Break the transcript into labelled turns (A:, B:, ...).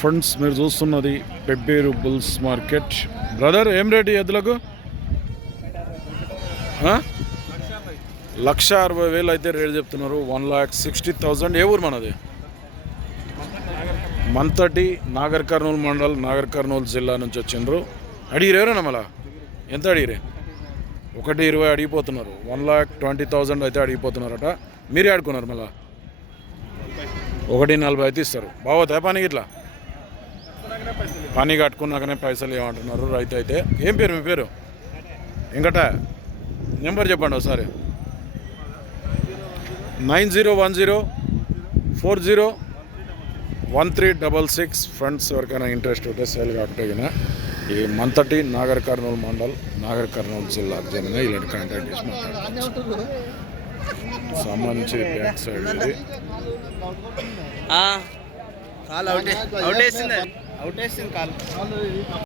A: Friends మీరు చూస్తున్నది Pebbair bulls market. Brother ఏం రేటు ఎద్దులకు? లక్ష అరవై వేలు అయితే రేటు చెప్తున్నారు. వన్ ల్యాక్ సిక్స్టీ థౌజండ్ ఏ ఊరు మనది? మంతటి నాగర్ కర్నూలు మండల్ నాగర్ కర్నూలు జిల్లా నుంచి వచ్చిండ్రు. అడిగిరేనా మళ్ళా? ఎంత అడిగిరే ఒకటి ఇరవై అడిగిపోతున్నారు. వన్ ల్యాక్ ట్వంటీ థౌజండ్ అయితే అడిగిపోతున్నారట. మీరే ఆడుకున్నారు మళ్ళా? ఒకటి నలభై అయితే ఇస్తారు. బాగోతాయి పని ఇట్లా? పని కట్టుకున్నాకనే పైసలు ఏమంటున్నారు రైతు అయితే. ఏం పేరు మీ పేరు? ఇంకట నెంబర్ చెప్పండి ఒకసారి. Nine zero one zero four zero one three double six friends ఎవరికైనా ఇంట్రెస్ట్ ఉంటే సేల్ కాకపోయినా ఈ మంతటి నాగర్ కర్నూలు మండల్ నాగర్ కర్నూలు జిల్లాకు జరిగిన ఇలాంటి కాంటాక్ట్ చేసి సంబంధించి బ్యాక్ సైడ్ ఇది.
B: కాలు అవుట్ అవుట్ వేసింది. అవుట్ వేసింది కాలు